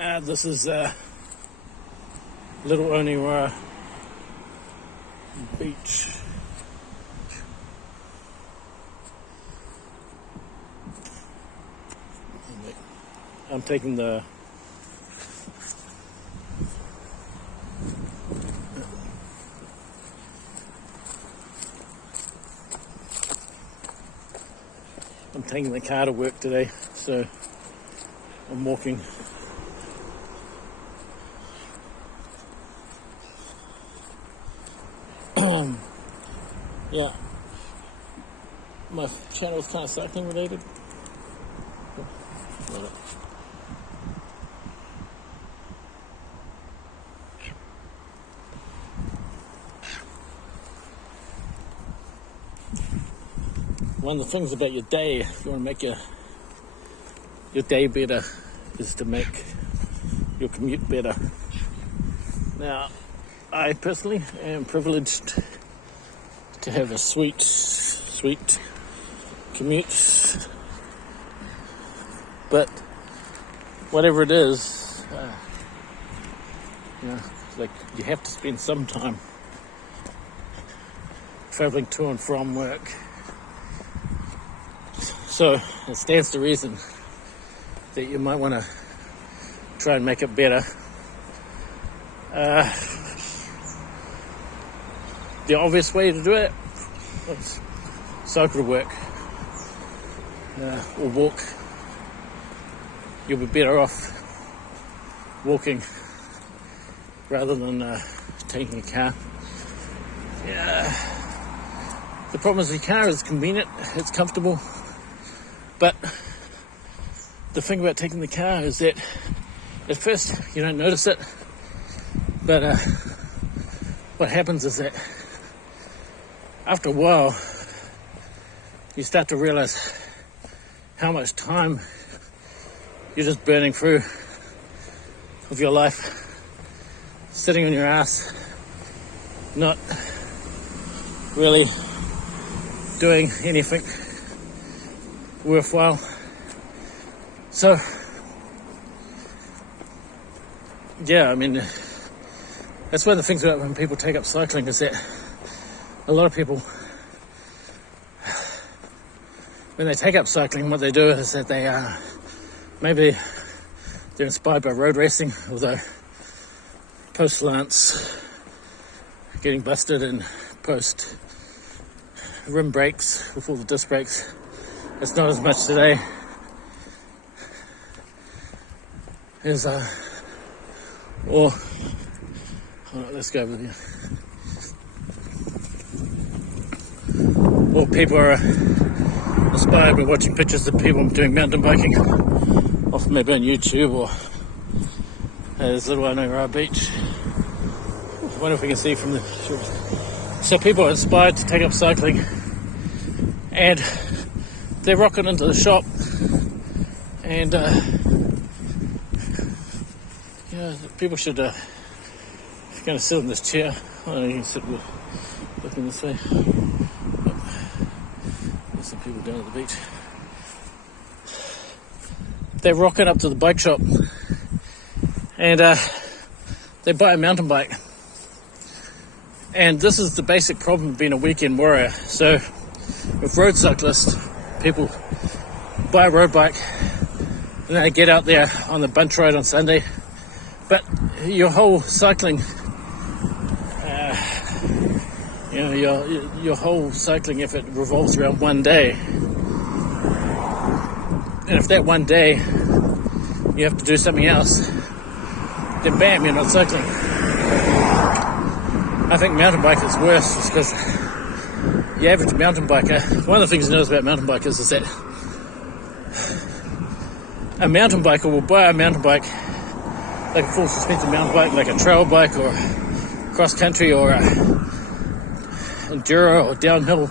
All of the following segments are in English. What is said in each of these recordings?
This is Little Oniwa Beach. I'm taking the car to work today, so I'm walking. Yeah, my channel is kind of cycling related. One of the things about your day, if you want to make your day better, is to make your commute better. Now, I personally am privileged to have a sweet commute, but whatever it is, like you have to spend some time traveling to and from work. So it stands to reason that you might want to try and make it better. The obvious way to do it is cycle to work or walk. You'll be better off walking rather than taking a car. Yeah. The problem is the car is convenient, it's comfortable, but the thing about taking the car is that at first you don't notice it, but what happens is that after a while you start to realize how much time you're just burning through of your life sitting on your ass, not really doing anything worthwhile. So yeah, I mean, that's one of the things about when people take up cycling is that a lot of people, when they take up cycling, what they do is that they maybe they're inspired by road racing, although post Lance getting busted and post rim brakes with all the disc brakes, it's not as much today as or let's go over here. Or people are inspired by watching pictures of people doing mountain biking, often maybe on YouTube, or there's Little Oniwa Beach. I wonder if we can see from the shore. So people are inspired to take up cycling, and they're rocking into the shop, and people should if you're going to sit in this chair, I don't know, you can sit looking this way. There's some people down at the beach. They're rocking up to the bike shop and they buy a mountain bike. And this is the basic problem of being a weekend warrior. So with road cyclists, people buy a road bike and they get out there on the bunch ride on Sunday. But your whole cycling, your whole cycling effort revolves around one day. And if that one day you have to do something else, then bam, you're not cycling. I think mountain bike is worse just because the average mountain biker, one of the things you notice about mountain bikers is that a mountain biker will buy a mountain bike, like a full suspension mountain bike, like a trail bike or cross country or enduro or downhill,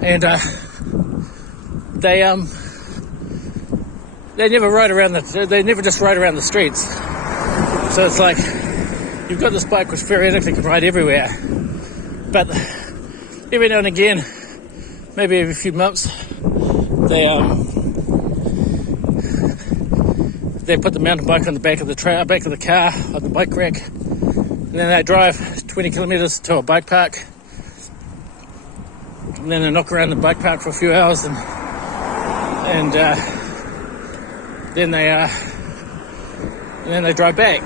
and they never just ride around the streets. So it's like you've got this bike which theoretically can ride everywhere, but every now and again, maybe every few months, they they put the mountain bike on the back of the back of the car on the bike rack, and then they drive 20 kilometers to a bike park, and then they knock around the bike park for a few hours, and then they drive back.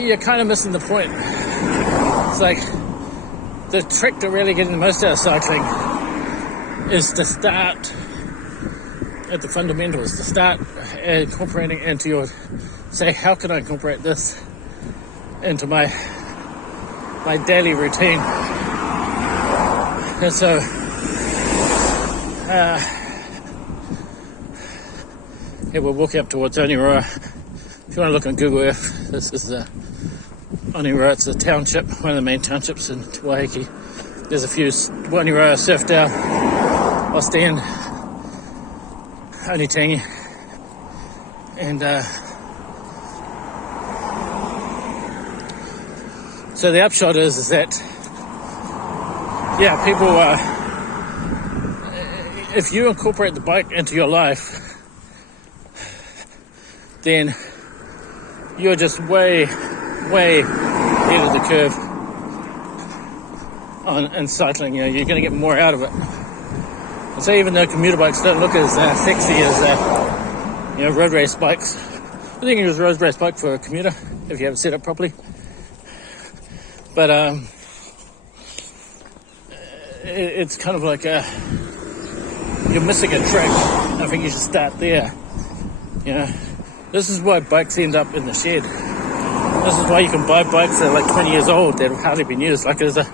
You're kind of missing the point. It's like the trick to really getting the most out of cycling is to start at the fundamentals, to start incorporating into your, say, how can I incorporate this into my daily routine? And so we're walking up towards Oniroa. If you want to look on Google Earth, this is Oniroa. It's a township, one of the main townships in Waiheke. There's a few Oniroa, Surfdale, Ostend, Onitangi, and so the upshot is that people if you incorporate the bike into your life, then you're just way ahead of the curve on cycling. You're going to get more out of it. And so even though commuter bikes don't look as sexy as road race bikes, I think it was a road race bike for a commuter if you haven't set it properly. But it's kind of like you're missing a trick. I think you should start there. This is why bikes end up in the shed. This is why you can buy bikes that are like 20 years old that have hardly been used. Like there's out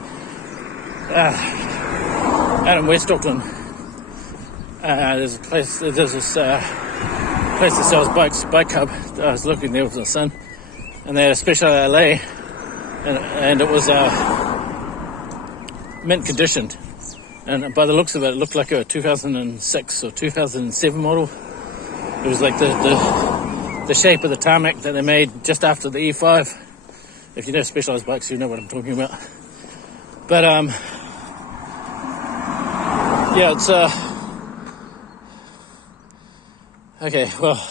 in West Auckland, there's this place that sells bikes, Bike Hub. I was looking there with the son, and they had a special LA, and it was mint conditioned. And by the looks of it, it looked like a 2006 or 2007 model. It was like the shape of the tarmac that they made just after the E5. If you know Specialized bikes, you know what I'm talking about. But it's okay. Well,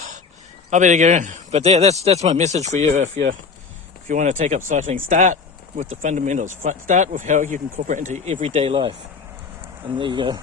I'll better go. But that's my message for you. If you want to take up cycling, start with the fundamentals. Start with how you can incorporate into everyday life. And there you go.